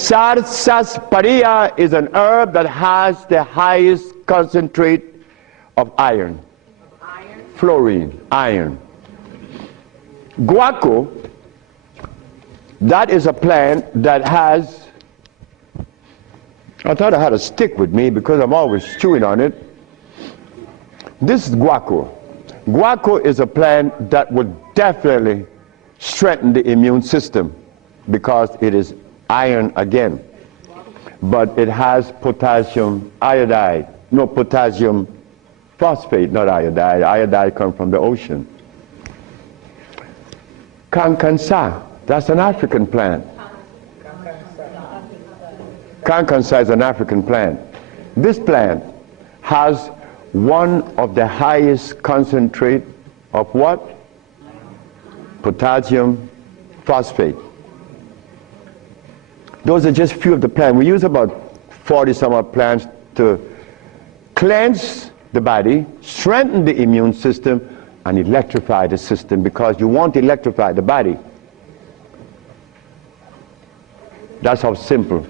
Sarsaparilla is an herb that has the highest concentrate of iron. Fluorine, iron. Guaco, that is a plant that has, I thought I had a stick with me because I'm always chewing on it. This is guaco. Guaco is a plant that would definitely strengthen the immune system because it is iron again. But it has potassium iodide, no, potassium phosphate, not iodide. Iodide comes from the ocean. Kankansa, that's an African plant. Kankansa is an African plant. This plant has one of the highest concentrate of what? Potassium phosphate. Those are just few of the plants. We use about 40 some odd plants to cleanse the body, strengthen the immune system, and electrify the system, because you want to electrify the body. That's how simple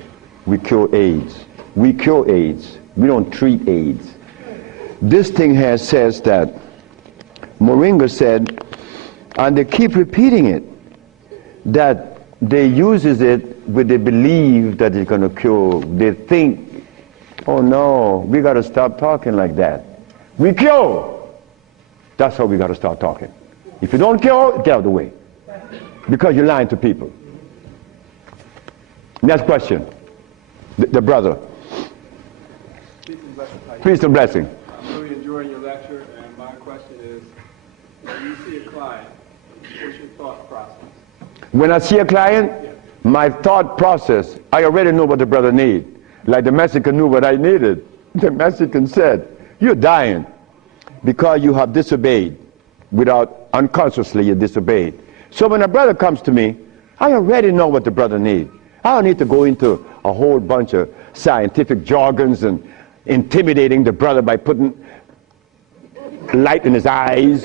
we cure AIDS. We cure AIDS. We don't treat AIDS. This thing here says that, Moringa said, and they keep repeating it, that they uses it with the belief that it's going to cure. They think, oh no, we got to stop talking like that. We cure. That's how we got to start talking. If you don't cure, get out of the way. Because you're lying to people. Next question. The brother. Peace and blessing. I'm really enjoying your lecture, and my question is, when you see a client, what's your thought process? When I see a client, my thought process, I already know what the brother needs. Like the Mexican knew what I needed. The Mexican said, you're dying because you have disobeyed. Without, unconsciously you disobeyed. So when a brother comes to me, I already know what the brother needs. I don't need to go into a whole bunch of scientific jargons and intimidating the brother by putting light in his eyes,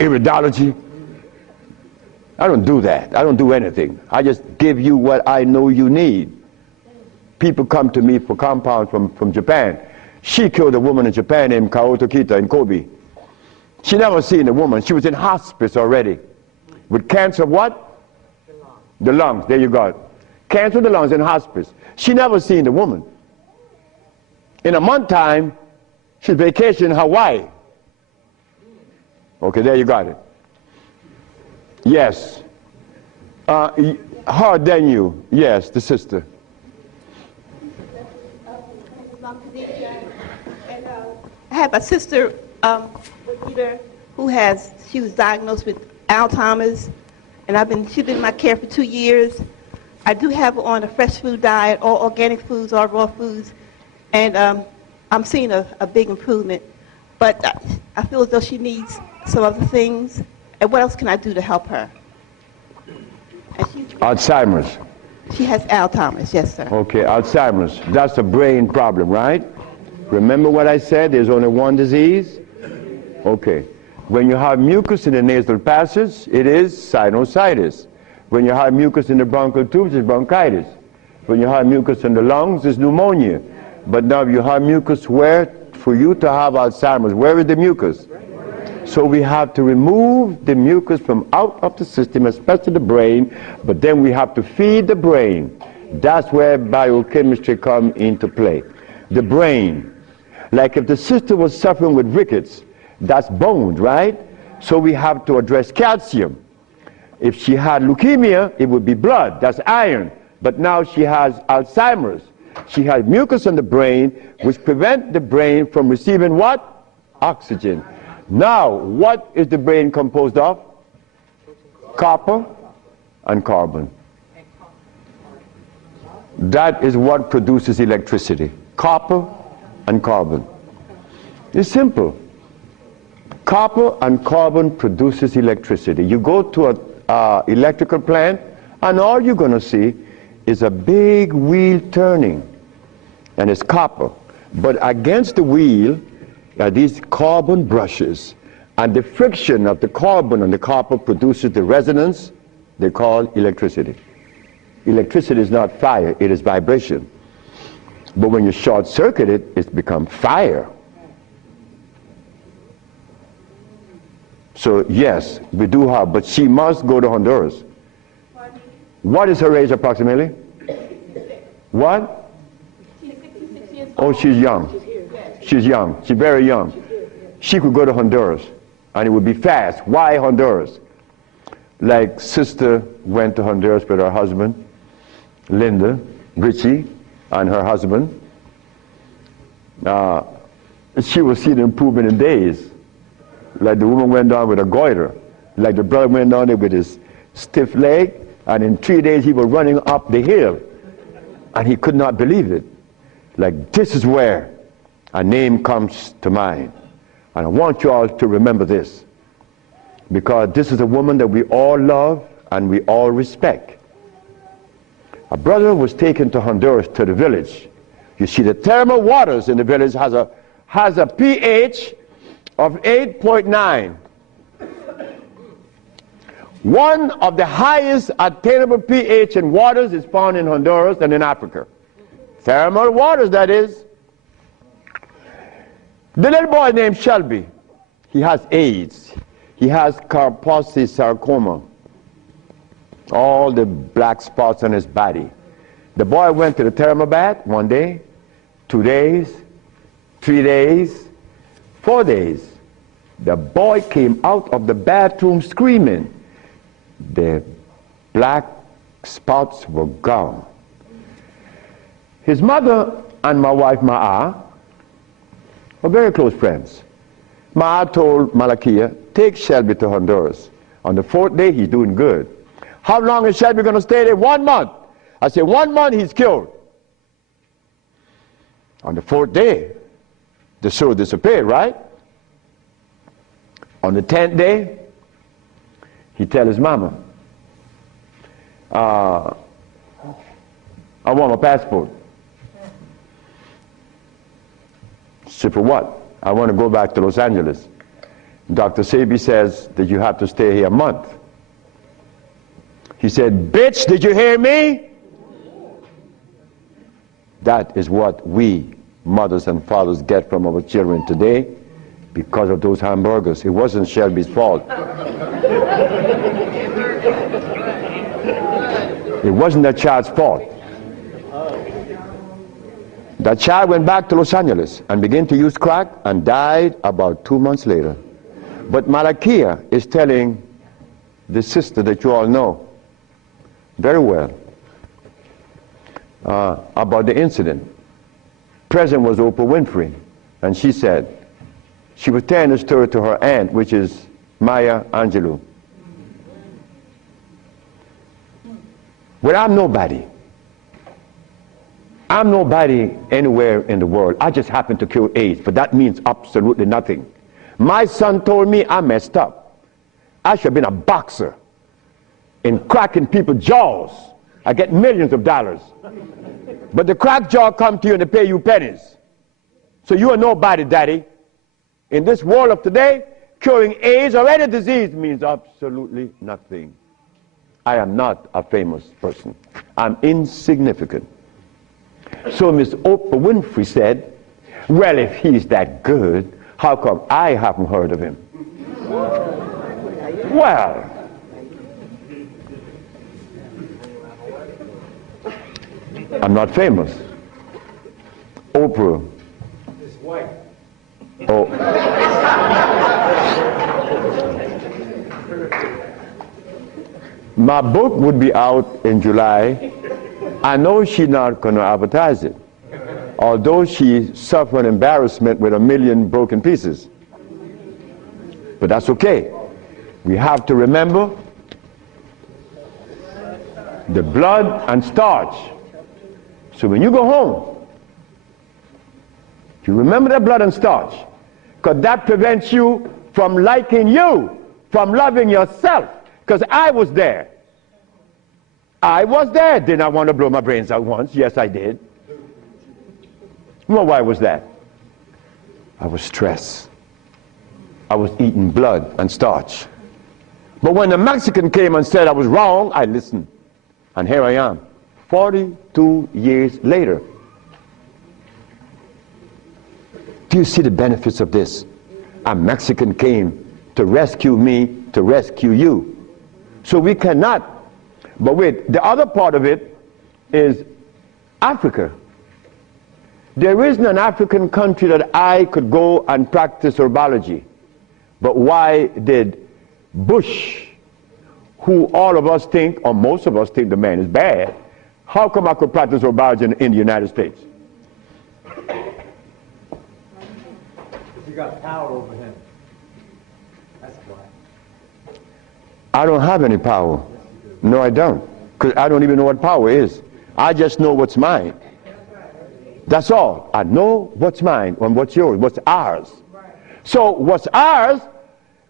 iridology. I don't do that. I don't do anything. I just give you what I know you need. People come to me for compounds from Japan. She killed a woman in Japan named Kaoto Kita in Kobe. She never seen a woman. She was in hospice already. With cancer of what? The lungs. There you go. Cancer of the lungs in hospice. She never seen the woman. In a month time, she's vacationing in Hawaii. Okay, there you got it. Yes. Her than you. Yes, the sister. I have a sister who she was diagnosed with Alzheimer's, and she's been in my care for 2 years. I do have her on a fresh food diet, all organic foods, all raw foods, and I'm seeing a big improvement. But I feel as though she needs some other things. And what else can I do to help her? Alzheimer's. She has Alzheimer's, yes, sir. Okay, Alzheimer's. That's a brain problem, right? Remember what I said? There's only one disease? Okay. When you have mucus in the nasal passage, it is sinusitis. When you have mucus in the bronchial tubes, it's bronchitis. When you have mucus in the lungs, it's pneumonia. But now you have mucus where? For you to have Alzheimer's, where is the mucus? So we have to remove the mucus from out of the system, especially the brain, but then we have to feed the brain. That's where biochemistry comes into play. The brain. Like if the sister was suffering with rickets, that's bones, right? So we have to address calcium. If she had leukemia, it would be blood, that's iron. But now she has Alzheimer's. She has mucus in the brain, which prevents the brain from receiving what? Oxygen. Now, what is the brain composed of? Copper and carbon. That is what produces electricity. Copper and carbon. It's simple. Copper and carbon produces electricity. You go to an electrical plant, and all you're going to see is a big wheel turning, and it's copper. But against the wheel are these carbon brushes, and the friction of the carbon and the copper produces the resonance they call electricity. Electricity is not fire, it is vibration. But when you short circuit it, it's become fire. So yes, we do have, but she must go to Honduras. What is her age approximately? What? She's 66 years old. Oh, she's young. She's young. She's very young. She could go to Honduras, and it would be fast. Why Honduras? Like sister went to Honduras with her husband, Linda, Richie, and her husband. She will see the improvement in days. Like the woman went down with a goiter. Like the brother went down there with his stiff leg, and in 3 days he was running up the hill. And he could not believe it. Like, this is where a name comes to mind. And I want you all to remember this, because this is a woman that we all love and we all respect. A brother was taken to Honduras, to the village. You see, the thermal waters in the village has a pH of 8.9. One of the highest attainable pH in waters is found in Honduras and in Africa. Thermal waters, that is. The little boy named Shelby, he has AIDS. He has Kaposi sarcoma. All the black spots on his body. The boy went to the thermal bath 1 day, 2 days, 3 days, 4 days. The boy came out of the bathroom screaming. The black spots were gone. His mother and my wife Ma'a were very close friends. Ma'a told Malakia, take Shelby to Honduras. On the 4th day, he's doing good. How long is Shelby going to stay there? 1 month. I said, 1 month, he's cured. On the 4th day, the sore disappeared, right? On the 10th day, he tell his mama, I want my passport. She said, for what? I want to go back to Los Angeles. Dr. Sebi says that you have to stay here a month. He said, bitch, did you hear me? That is what we, mothers and fathers, get from our children today because of those hamburgers. It wasn't Shelby's fault. It wasn't that child's fault. That child went back to Los Angeles and began to use crack and died about 2 months later. But Malakia is telling the sister that you all know very well about the incident. Present was Oprah Winfrey, and she said, she was telling the story to her aunt, which is Maya Angelou. Well, I'm nobody anywhere in the world. I just happen to cure AIDS, but that means absolutely nothing. My son told me I messed up. I should have been a boxer in cracking people's jaws. I get millions of dollars. But the crack jaw come to you and they pay you pennies. So you are nobody, daddy. In this world of today, curing AIDS or any disease means absolutely nothing. I am not a famous person. I'm insignificant. So Miss Oprah Winfrey said, well, if he's that good, how come I haven't heard of him? Well, I'm not famous. Oprah. His wife. Oh. My book would be out in July. I know she's not going to advertise it, although she suffered embarrassment with 1 million broken pieces. But that's okay. We have to remember the blood and starch. So when you go home, you remember that blood and starch, because that prevents you from liking you, from loving yourself, because I was there. I was there. Did I want to blow my brains out once? Yes, I did. Well, why was that? I was stressed. I was eating blood and starch. But when the Mexican came and said I was wrong, I listened. And here I am. 42 years later. Do you see the benefits of this? A Mexican came to rescue me, to rescue you. So we cannot. But wait, the other part of it is Africa. There isn't an African country that I could go and practice herbology. But why did Bush, who all of us think, or most of us think the man is bad, how come I could practice herbology in the United States? You got power over him. That's why. I don't have any power. No, I don't. Because I don't even know what power is. I just know what's mine. That's all. I know what's mine and what's yours, what's ours. So what's ours,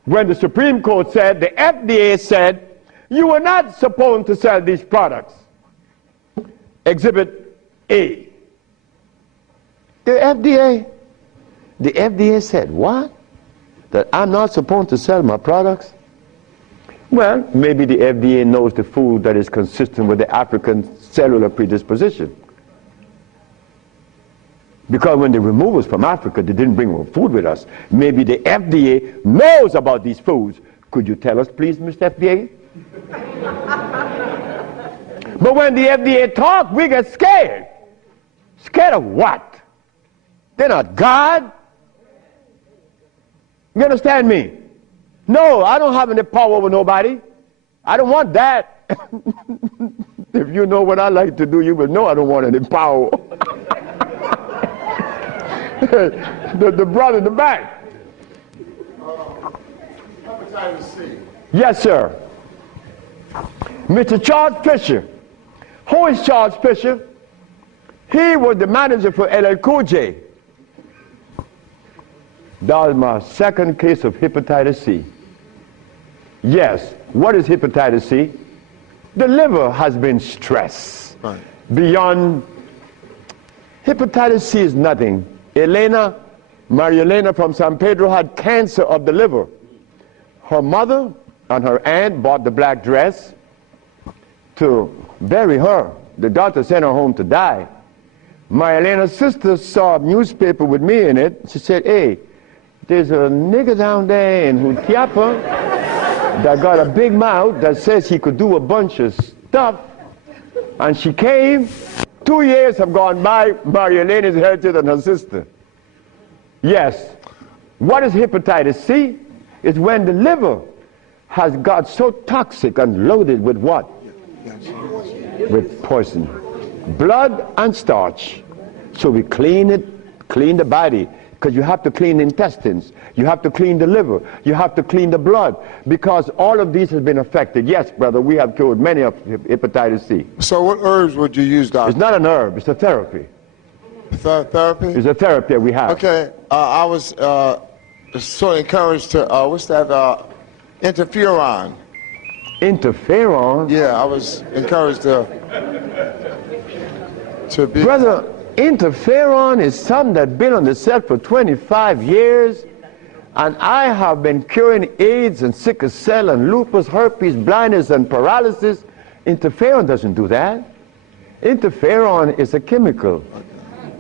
when the Supreme Court said, the FDA said, you are not supposed to sell these products. Exhibit A. The FDA said, what? That I'm not supposed to sell my products? Well, maybe the FDA knows the food that is consistent with the African cellular predisposition. Because when they removed us from Africa, they didn't bring food with us. Maybe the FDA knows about these foods. Could you tell us, please, Mr. FDA? But when the FDA talks, we get scared. Scared of what? They're not God. You understand me? No, I don't have any power over nobody. I don't want that. If you know what I like to do, you will know I don't want any power. the brother in the back. Hepatitis C. Yes, sir. Mr. Charles Fisher. Who is Charles Fisher? He was the manager for LL Cool J. That was my second case of hepatitis C. Yes. What is hepatitis C? The liver has been stressed. Right. Beyond. Hepatitis C is nothing. Maria Elena from San Pedro had cancer of the liver. Her mother and her aunt bought the black dress to bury her. The doctor sent her home to die. Maria Elena's sister saw a newspaper with me in it. She said, hey, there's a nigger down there in Jutiapa that got a big mouth that says he could do a bunch of stuff. And she came. 2 years have gone by. Maria Elena is healthier than her sister. Yes. What is hepatitis C? It's when the liver has got so toxic and loaded with what? With poison. Blood and starch. So we clean it, clean the body. Because you have to clean the intestines. You have to clean the liver. You have to clean the blood. Because all of these have been affected. Yes, brother, we have cured many of hepatitis C. So what herbs would you use, doctor? It's not an herb. It's a therapy. Therapy? It's a therapy we have. Okay. I was sort of encouraged to, what's that, interferon. Interferon? Yeah, I was encouraged to be... Brother, interferon is something that's been on the set for 25 years, and I have been curing AIDS and sickle cell and lupus, herpes, blindness, and paralysis. Interferon doesn't do that. Interferon is a chemical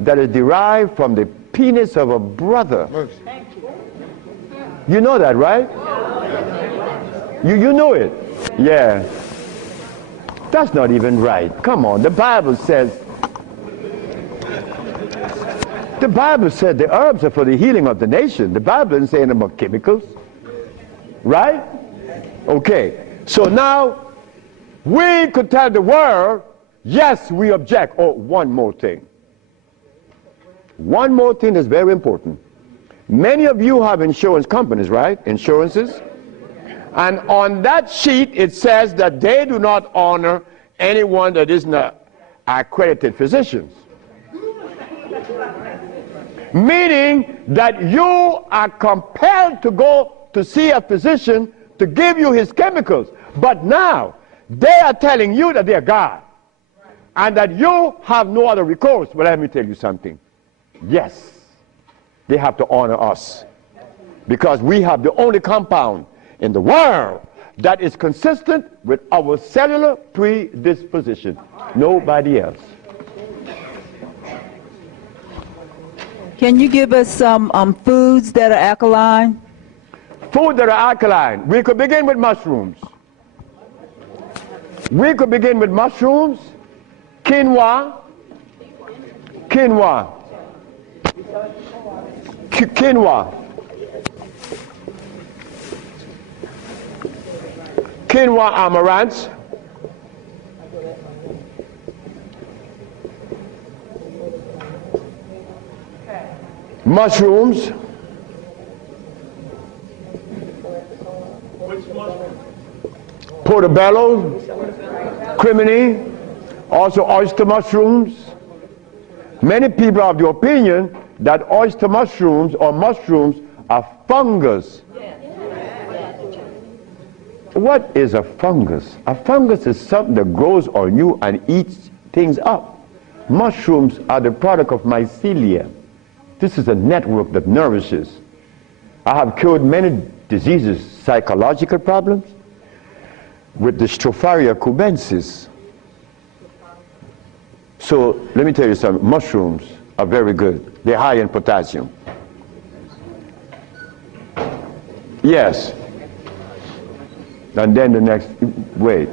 that is derived from the penis of a brother. You know that, right? You know it. Yeah. That's not even right. Come on, the Bible says the herbs are for the healing of the nation. The Bible didn't say anything about chemicals. Right? Okay. So now, we could tell the world, yes, we object. Oh, one more thing. One more thing that's very important. Many of you have insurance companies, right? Insurances. And on that sheet, it says that they do not honor anyone that isn't an accredited physician. Meaning that you are compelled to go to see a physician to give you his chemicals. But now, they are telling you that they're God. And that you have no other recourse. Well, let me tell you something. Yes, they have to honor us. Because we have the only compound in the world that is consistent with our cellular predisposition. Nobody else. Can you give us some foods that are alkaline? Food that are alkaline. We could begin with mushrooms. We could begin with mushrooms, quinoa, quinoa, quinoa, quinoa amaranth, mushrooms, portobello, crimini, also oyster mushrooms. Many people are of the opinion that oyster mushrooms or mushrooms are fungus. What is a fungus? A fungus is something that grows on you and eats things up. Mushrooms are the product of mycelia. This is a network that nourishes. I have cured many diseases, psychological problems, with the Stropharia cubensis. So let me tell you something, mushrooms are very good. They're high in potassium. Yes. And then the next, wait.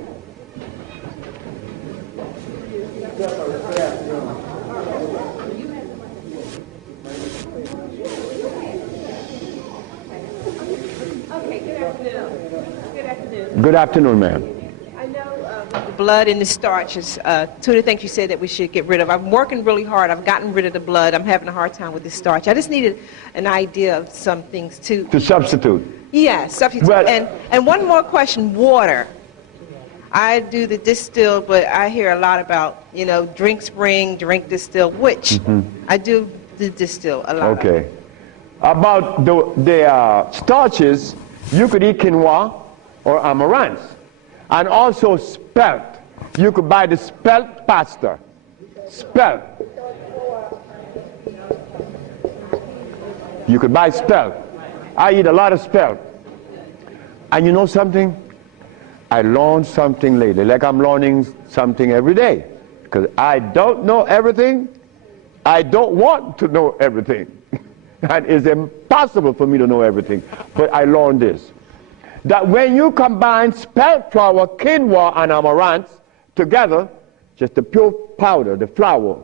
Good afternoon, ma'am. I know the blood and the starches, two of the things you said that we should get rid of. I'm working really hard. I've gotten rid of the blood. I'm having a hard time with the starch. I just needed an idea of some things too. To substitute. Yeah, substitute. Well, and one more question, water. I do the distill, but I hear a lot about, drink spring, drink distill, which I do the distill a lot. Okay. About the starches, you could eat quinoa or amaranth. And also spelt. You could buy the spelt pasta. Spelt. You could buy spelt. I eat a lot of spelt. And you know something? I learned something lately, like I'm learning something every day. Because I don't know everything. I don't want to know everything. And it's impossible for me to know everything. But I learned this. That when you combine spelt flour, quinoa, and amaranth together, just the pure powder, the flour,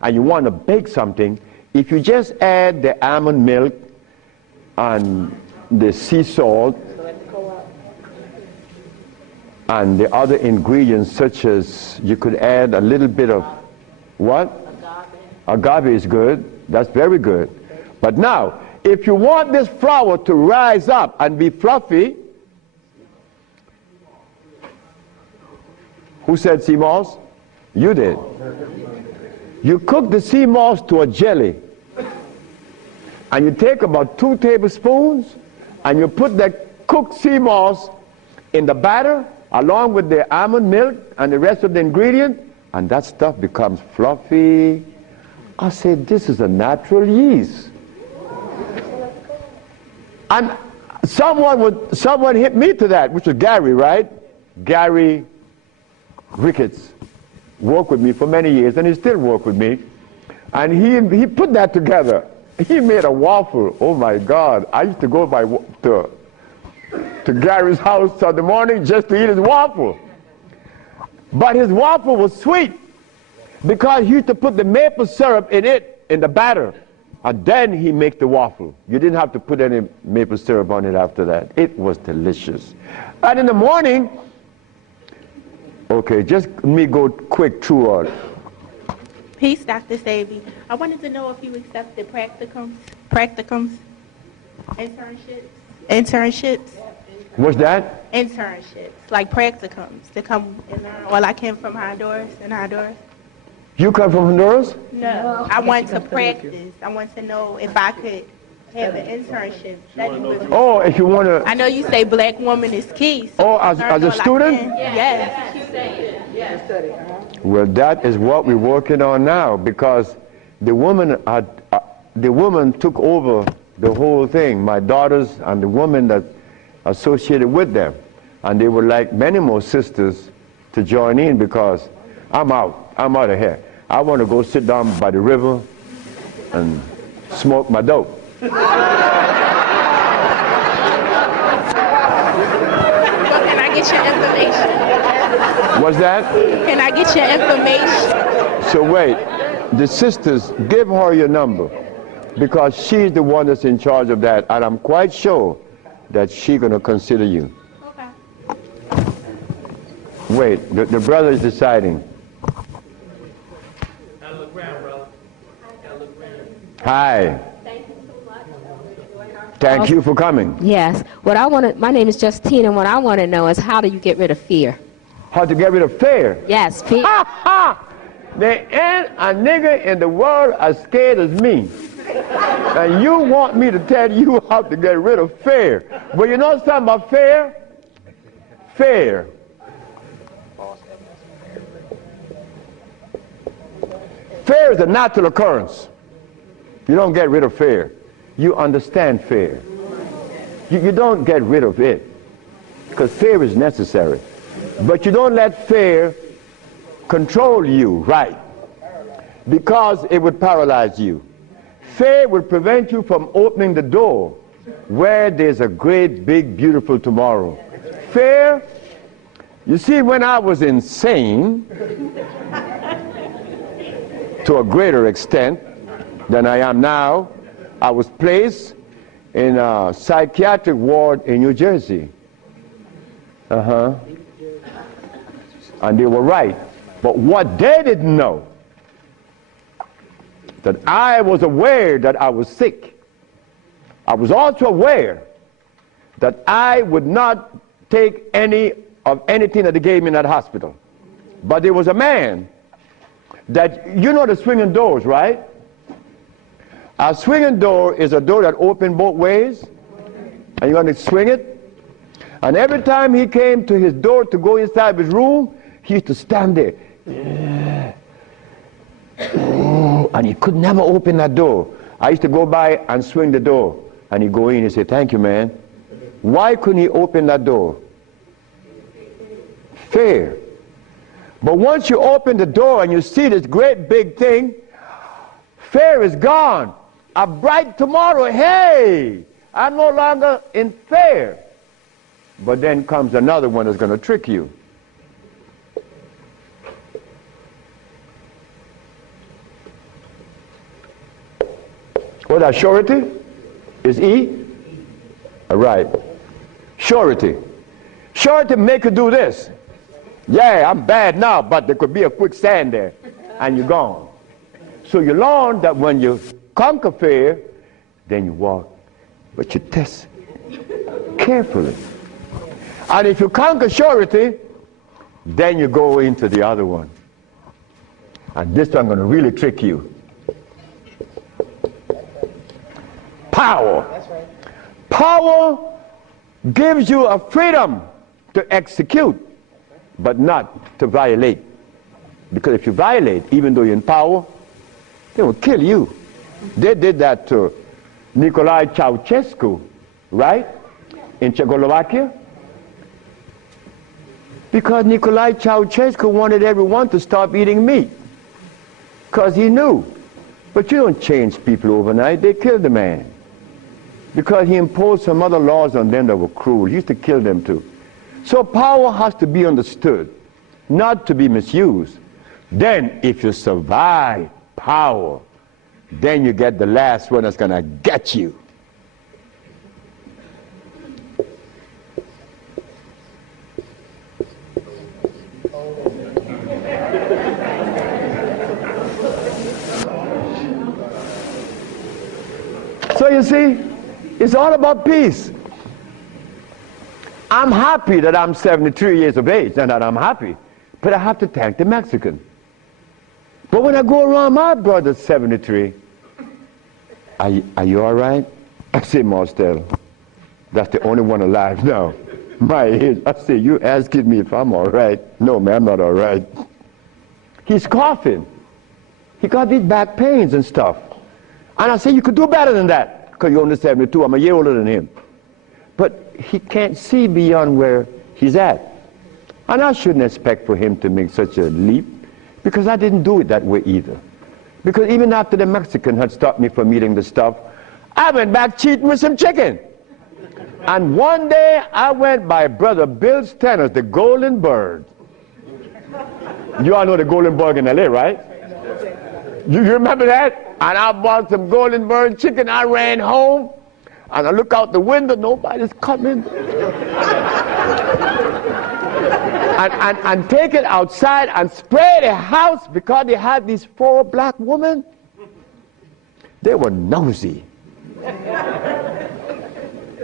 and you want to bake something, if you just add the almond milk and the sea salt and the other ingredients, such as you could add a little bit of what? Agave is good. That's very good. But now, if you want this flour to rise up and be fluffy, who said sea moss? You did. You cook the sea moss to a jelly, and you take about 2 tablespoons, and you put that cooked sea moss in the batter, along with the almond milk and the rest of the ingredient, and that stuff becomes fluffy. I said, this is a natural yeast. And someone hit me to that, which was Gary, right? Gary Ricketts worked with me for many years, and he still works with me. And he put that together. He made a waffle. Oh my God! I used to go to Gary's house in the morning just to eat his waffle. But his waffle was sweet because he used to put the maple syrup in it, in the batter. And then he make the waffle. You didn't have to put any maple syrup on it after that. It was delicious. And in the morning, okay, just let me go quick through all. Peace, Dr. Sebi. I wanted to know if you accepted practicums, internships. What's that? Internships, like practicums, to come and learn. Well, I came from Honduras, You come from Honduras? No, I want to practice. I want to know if I could have an internship. Oh, if you want to. I know you say black woman is key. So Oh, as a student? Yes. Well, that is what we're working on now, because the woman took over the whole thing. My daughters and the women that associated with them, and they would like many more sisters to join in, because I'm out. I'm out of here. I want to go sit down by the river and smoke my dope. Well, can I get your information? What's that? Can I get your information? So wait, the sisters, give her your number, because she's the one that's in charge of that, and I'm quite sure that she's going to consider you. Okay. Wait, the brother is deciding. Hi. Thank you for coming. Yes. What I want to, my name is Justine, and what I want to know is how do you get rid of fear? How to get rid of fear? Yes, fear. Ha ha! There ain't a nigga in the world as scared as me. And you want me to tell you how to get rid of fear. Well, you know something about fear? Fear. Fear is a natural occurrence. You don't get rid of fear. You understand fear. You don't get rid of it, because fear is necessary. But you don't let fear control you, right? Because it would paralyze you. Fear would prevent you from opening the door where there's a great, big, beautiful tomorrow. Fear, you see, when I was insane, to a greater extent than I am now, I was placed in a psychiatric ward in New Jersey. And they were right. But what they didn't know, that I was aware that I was sick. I was also aware that I would not take any of anything that they gave me in that hospital. But there was a man that, you know the swinging doors, right? A swinging door is a door that opens both ways, and you're going to swing it. And every time he came to his door to go inside his room, he used to stand there. And he could never open that door. I used to go by and swing the door, and he'd go in and say, "Thank you, man." Why couldn't he open that door? Fear. But once you open the door and you see this great big thing, fear is gone. A bright tomorrow, hey, I'm no longer in fear. But then comes another one that's going to trick you. What that surety? Is E? All right. Surety. Surety make you do this. Yeah, I'm bad now, but there could be a quicksand there, and you're gone. So you learn that when you conquer fear, then you walk, but you test carefully. And if you conquer surety, then you go into the other one. And this one I'm going to really trick you. Power. That's right. Power gives you a freedom to execute, but not to violate. Because if you violate, even though you're in power, they will kill you. They did that to Nicolae Ceausescu, right? In Czechoslovakia. Because Nicolae Ceausescu wanted everyone to stop eating meat. Because he knew. But you don't change people overnight. They killed the man. Because he imposed some other laws on them that were cruel. He used to kill them too. So power has to be understood, not to be misused. Then if you survive power, then you get the last one that's going to get you. So you see, it's all about peace. I'm happy that I'm 73 years of age and that I'm happy, but I have to thank the Mexican. But when I go around my brother's 73, are you all right? I say, Marcel, that's the only one alive now. My age. I say, you asking me if I'm all right? No, man, I'm not all right. He's coughing. He got these back pains and stuff. And I say, you could do better than that, because you're only 72. I'm a year older than him. But he can't see beyond where he's at. And I shouldn't expect for him to make such a leap. Because I didn't do it that way either. Because even after the Mexican had stopped me from eating the stuff, I went back cheating with some chicken. And one day I went by Brother Bill Stenner's, the Golden Bird. You all know the Golden Bird in LA, right? You remember that? And I bought some Golden Bird chicken. I ran home and I look out the window, nobody's coming. and take it outside and spray the house because they had these 4 black women. They were nosy.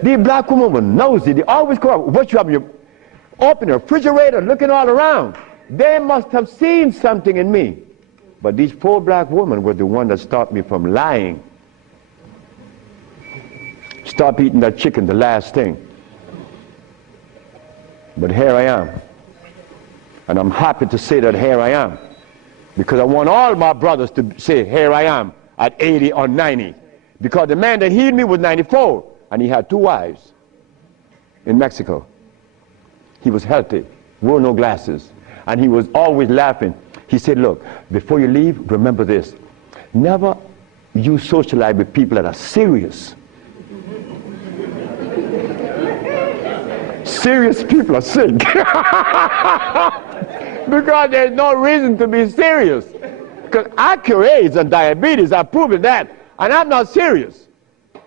These black women were nosy. They always come up, what you have, you open the refrigerator, looking all around. They must have seen something in me. But these 4 black women were the one that stopped me from lying. Stop eating that chicken, the last thing. But here I am. And I'm happy to say that here I am. Because I want all my brothers to say, here I am, at 80 or 90. Because the man that healed me was 94, and he had 2 wives in Mexico. He was healthy, wore no glasses, and he was always laughing. He said, look, before you leave, remember this. Never you socialize with people that are serious. Serious people are sick. Because there's no reason to be serious. Because I cure AIDS and diabetes, I've proven that. And I'm not serious.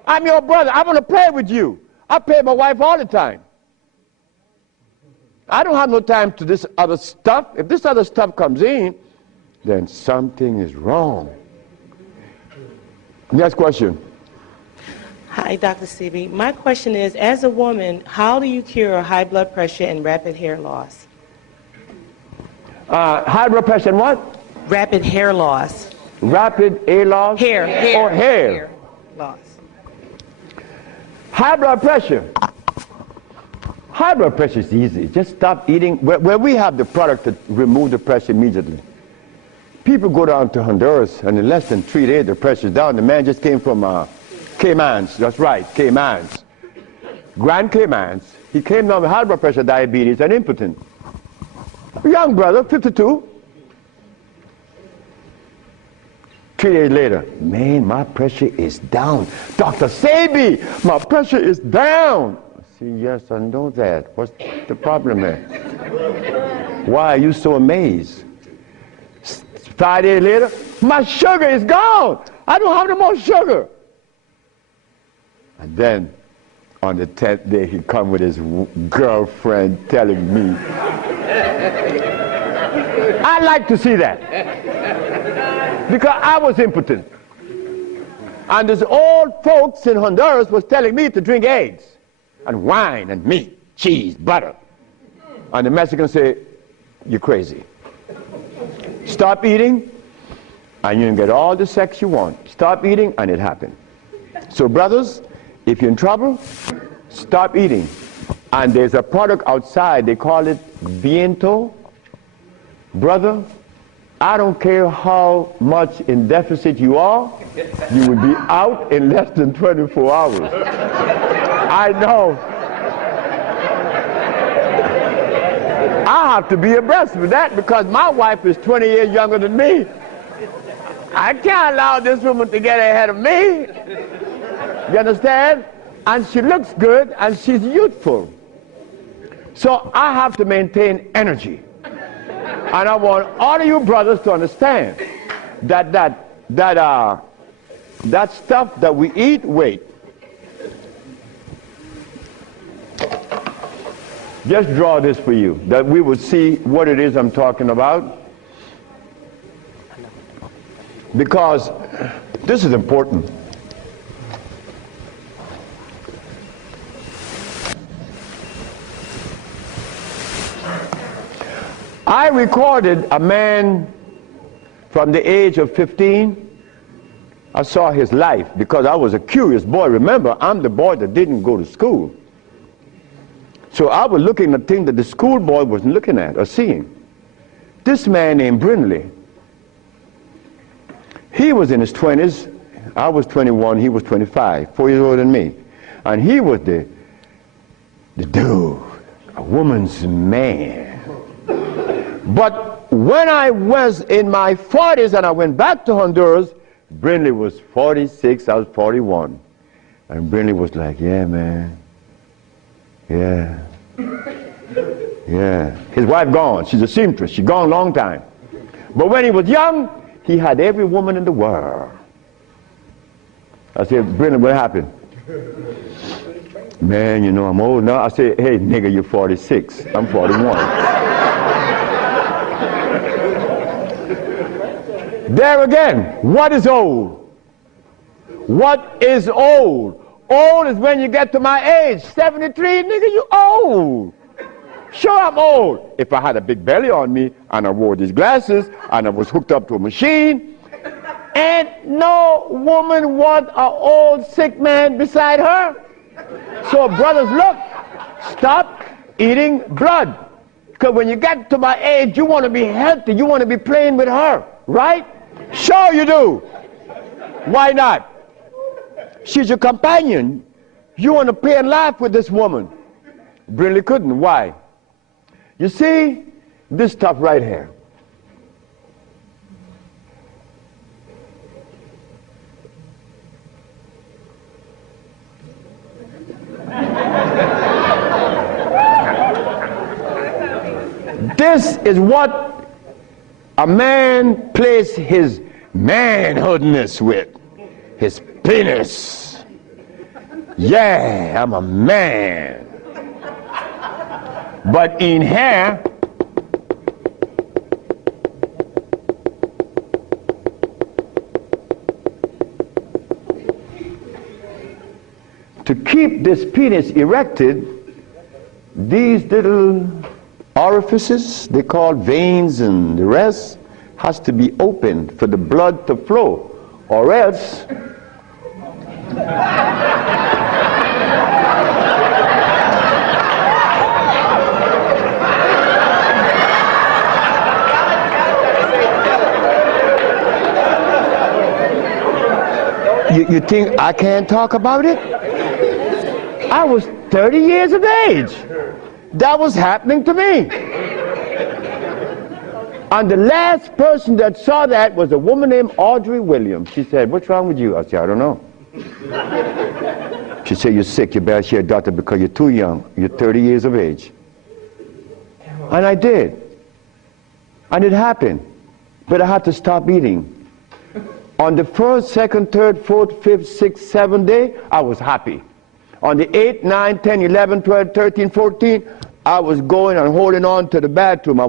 I'm your brother. I want to play with you. I play with my wife all the time. I don't have no time to this other stuff. If this other stuff comes in, then something is wrong. Next question. Hi, Dr. Sebi. My question is, as a woman, how do you cure high blood pressure and rapid hair loss? High blood pressure and what? Rapid hair loss. Rapid hair loss? Hair. Or hair? Hair loss. High blood pressure. High blood pressure is easy. Just stop eating. Where we have the product to remove the pressure immediately. People go down to Honduras, and in less than 3 days, the pressure's down. The man just came from Caymans. That's right, Caymans. Grand Caymans. He came down with high blood pressure, diabetes, and impotent. A young brother, 52. 3 days later, man, my pressure is down. Dr. Sebi, my pressure is down. I say, yes, I know that. What's the problem there? Why are you so amazed? 5 days later, my sugar is gone. I don't have no more sugar. And then, on the 10th day, he come with his girlfriend telling me. I like to see that. Because I was impotent. And these old folks in Honduras was telling me to drink eggs and wine and meat, cheese, butter. And the Mexicans say, you're crazy. Stop eating and you can get all the sex you want. Stop eating and it happened. So brothers, if you're in trouble, stop eating. And there's a product outside, they call it Viento. Brother, I don't care how much in deficit you are, you will be out in less than 24 hours. I know. I have to be abreast with that because my wife is 20 years younger than me. I can't allow this woman to get ahead of me. You understand? And she looks good and she's youthful. So I have to maintain energy. And I want all of you brothers to understand that stuff that we eat, wait. Just draw this for you, that we would see what it is I'm talking about. Because this is important. I recorded a man from the age of 15. I saw his life because I was a curious boy. Remember, I'm the boy that didn't go to school. So I was looking at things that the school boy wasn't looking at or seeing. This man named Brindley, he was in his 20s. I was 21, he was 25, 4 years older than me. And he was the dude, a woman's man. But when I was in my 40s and I went back to Honduras, Brindley was 46, I was 41. And Brindley was like, yeah, man. Yeah. Yeah. His wife gone. She's a seamstress. She's gone a long time. But when he was young, he had every woman in the world. I said, Brindley, what happened? Man, you know, I'm old now. I said, hey, nigga, you're 46. I'm 41. There again, what is old? What is old? Old is when you get to my age. 73, nigga, you old. Sure, I'm old. If I had a big belly on me and I wore these glasses and I was hooked up to a machine, and no woman want an old sick man beside her. So brothers, look, stop eating blood. Because when you get to my age, you want to be healthy. You want to be playing with her, right? Sure you do. Why not? She's your companion. You want to play and laugh with this woman. Brindley couldn't. Why? You see, this stuff right here. This is what a man plays his manhoodness with, his penis. Yeah, I'm a man. But in here, to keep this penis erected, these little orifices, they call veins and the rest, has to be opened for the blood to flow, or else you think I can't talk about it? I was 30 years of age. That was happening to me. And the last person that saw that was a woman named Audrey Williams. She said, what's wrong with you? I said, I don't know. She said, you're sick, you better see a doctor because you're too young. You're 30 years of age. And I did. And it happened. But I had to stop eating. On the first, second, third, fourth, fifth, sixth, seventh day, I was happy. On the 8th, 9th, 10th, 11th, 12th, 13th, 14th, I was going and holding on to the bathroom.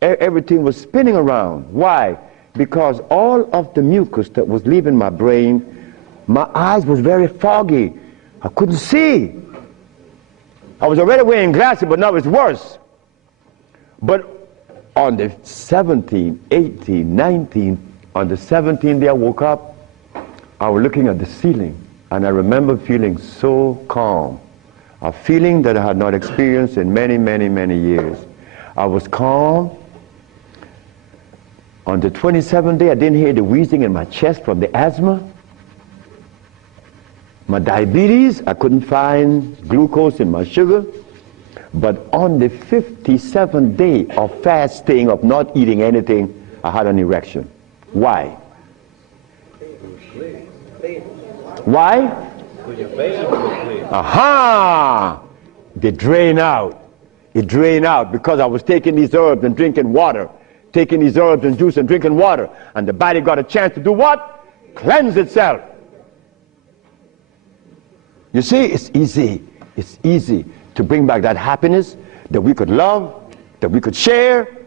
Everything was spinning around. Why? Because all of the mucus that was leaving my brain, my eyes was very foggy. I couldn't see. I was already wearing glasses, but now it's worse. But on the 17th, 18th, 19th, on the 17th day I woke up, I was looking at the ceiling, and I remember feeling so calm, a feeling that I had not experienced in many, many, many years. I was calm. On the 27th day, I didn't hear the wheezing in my chest from the asthma. My diabetes, I couldn't find glucose in my sugar. But on the 57th day of fasting, of not eating anything, I had an erection. Why? Why? Aha! They drain out. It drained out because I was taking these herbs and drinking water. Taking these herbs and juice and drinking water. And the body got a chance to do what? Cleanse itself. You see, it's easy. It's easy to bring back that happiness that we could love, that we could share,